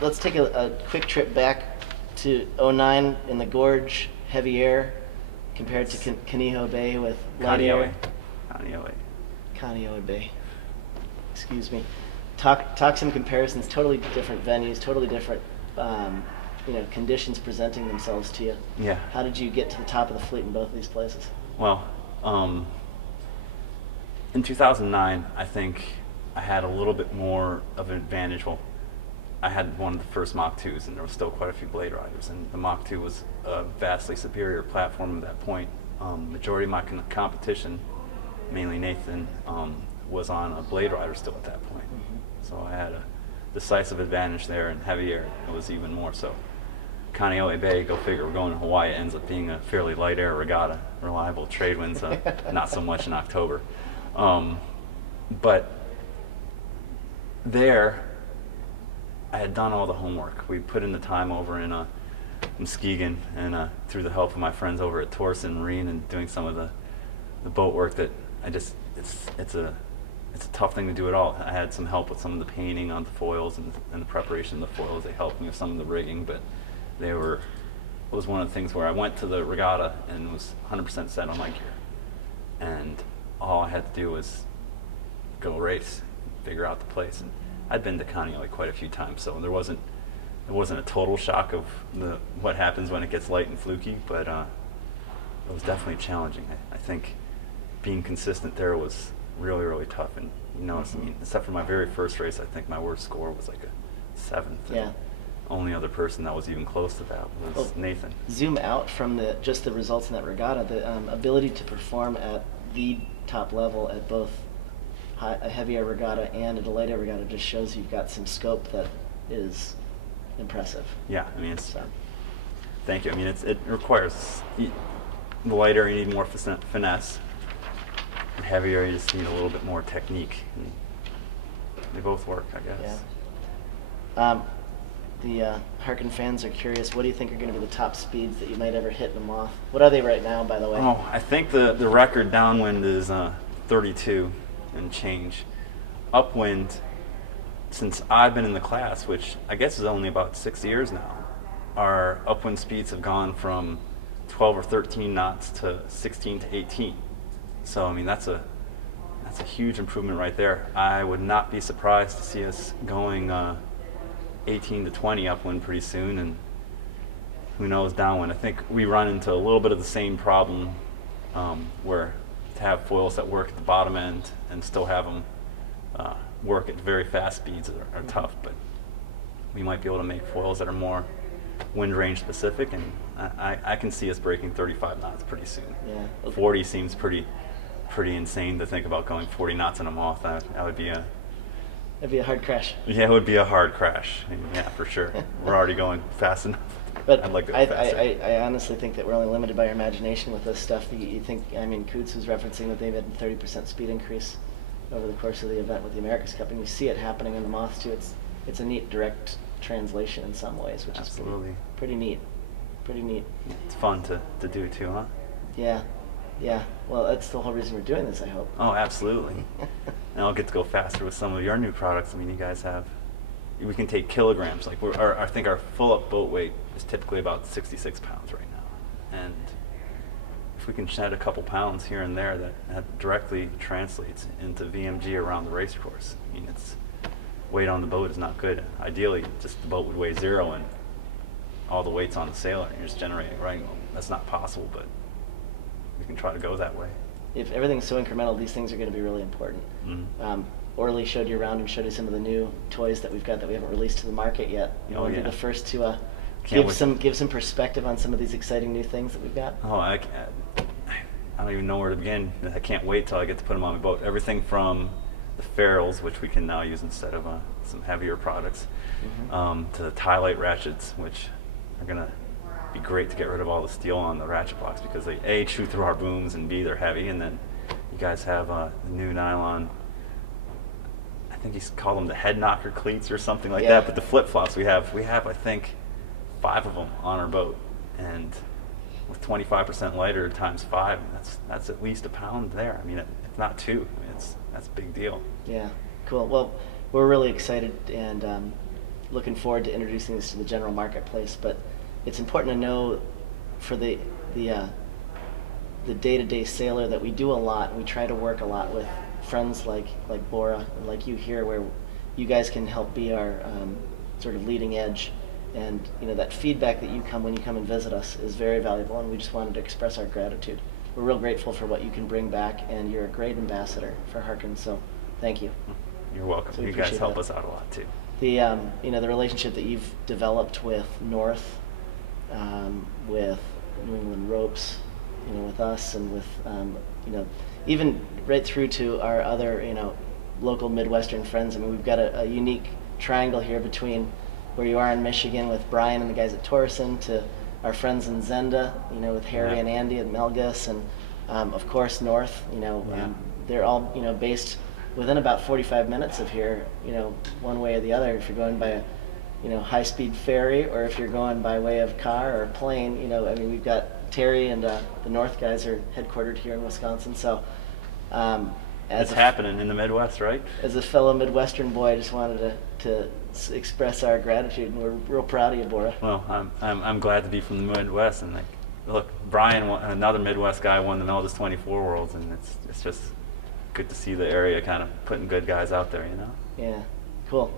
let's take a quick trip back to '09 in the gorge, heavy air, compared to Kaneohe Bay with light air. Kaneohe Bay. Excuse me. Talk some comparisons. Totally different venues. Totally different, conditions presenting themselves to you. Yeah. How did you get to the top of the fleet in both of these places? Well, in 2009, I think I had a little bit more of an advantage. Well, I had one of the first Mach 2s, and there was still quite a few Blade Riders, and the Mach 2 was a vastly superior platform at that point. Majority of my competition, mainly Nathan, was on a Blade Rider still at that point. So I had a decisive advantage there, and heavy air it was even more so. Kaneohe Bay, go figure, we're going to Hawaii, ends up being a fairly light air regatta, reliable trade winds, not so much in October. But there, I had done all the homework. We put in the time over in Muskegon, and through the help of my friends over at Torsen Marine and doing some of the boat work that it's a tough thing to do at all. I had some help with some of the painting on the foils and the preparation of the foils. They helped me with some of the rigging, but it was one of the things where I went to the regatta and was 100% set on my gear. And all I had to do was go race, figure out the place. And I'd been to Kaneohe quite a few times, so it wasn't a total shock of what happens when it gets light and fluky, but it was definitely challenging. I think being consistent there was really, really tough. And I mean, except for my very first race, I think my worst score was like a 7th. Yeah. Only other person that was even close to that was Nathan. Zoom out from just the results in that regatta, the ability to perform at the top level at both a heavy air regatta and at a light air regatta just shows you've got some scope that is impressive. Yeah, I mean, thank you. I mean, it requires, the light air you need more finesse, and heavy air you just need a little bit more technique. And they both work, I guess. Yeah. The Harkin fans are curious, what do you think are going to be the top speeds that you might ever hit in the Moth? What are they right now, by the way? Oh, I think the record downwind is 32 and change. Upwind, since I've been in the class, which I guess is only about 6 years now, our upwind speeds have gone from 12 or 13 knots to 16 to 18. So, I mean, that's a huge improvement right there. I would not be surprised to see us going 18 to 20 upwind pretty soon, and who knows downwind. I think we run into a little bit of the same problem where to have foils that work at the bottom end and still have them work at very fast speeds are tough, but we might be able to make foils that are more wind range specific, and I can see us breaking 35 knots pretty soon. Yeah. Okay. 40 seems pretty insane to think about going 40 knots in a Moth. That would be a... That'd be a hard crash. Yeah, it would be a hard crash. Yeah, for sure. We're already going fast enough. But I'd like to go faster. I honestly think that we're only limited by our imagination with this stuff. You think, I mean, Coots was referencing that they've had a 30% speed increase over the course of the event with the America's Cup, and you see it happening in the Moth too. It's a neat direct translation in some ways, which Absolutely. is pretty neat. Pretty neat. It's fun to do too, huh? Yeah. Yeah. Well, that's the whole reason we're doing this, I hope. Oh, absolutely. And I'll get to go faster with some of your new products. I mean, you guys have, we can take kilograms. Like I think our full-up boat weight is typically about 66 pounds right now. And if we can shed a couple pounds here and there, that directly translates into VMG around the race course. I mean, it's weight on the boat is not good. Ideally, just the boat would weigh 0 and all the weight's on the sailor, and you're just generating right. Well, that's not possible, but we can try to go that way. If everything's so incremental, these things are going to be really important. Mm-hmm. Orly showed you around and showed you some of the new toys that we've got that we haven't released to the market yet. You want to be the first to give some perspective on some of these exciting new things that we've got? Oh, I don't even know where to begin. I can't wait till I get to put them on my boat. Everything from the ferrules, which we can now use instead of some heavier products, to the tie light ratchets, which are going to be great to get rid of all the steel on the ratchet blocks because they A, chew through our booms, and B, they're heavy. And then you guys have the new nylon, I think you call them the head knocker cleats or something like that, but the flip flops we have I think 5 of them on our boat, and with 25% lighter times 5, that's at least a pound there. I mean, if not 2, I mean, that's a big deal. Yeah, cool. Well, we're really excited, and looking forward to introducing this to the general marketplace. But it's important to know for the day-to-day sailor that we do a lot. We try to work a lot with friends like Bora and like you here, where you guys can help be our sort of leading edge. And that feedback that when you come and visit us is very valuable, and we just wanted to express our gratitude. We're real grateful for what you can bring back, and you're a great ambassador for Harkin, so thank you. You're welcome. So you guys help us out a lot too. The relationship that you've developed with North, with New England Ropes, with us, and with even right through to our other local Midwestern friends. I mean, we've got a unique triangle here between where you are in Michigan with Brian and the guys at Torsen, to our friends in Zenda, with Harry and Andy at Melgus, and of course North. They're all based within about 45 minutes of here. One way or the other. If you're going by a high-speed ferry, or if you're going by way of car or plane, I mean, we've got Terry and the North guys are headquartered here in Wisconsin. So it's happening in the Midwest, right? As a fellow Midwestern boy, I just wanted to express our gratitude, and we're real proud of you, Bora. Well, I'm glad to be from the Midwest, and look, Brian, another Midwest guy, won the Melgus 24 Worlds, and it's just good to see the area kind of putting good guys out there, Yeah, cool.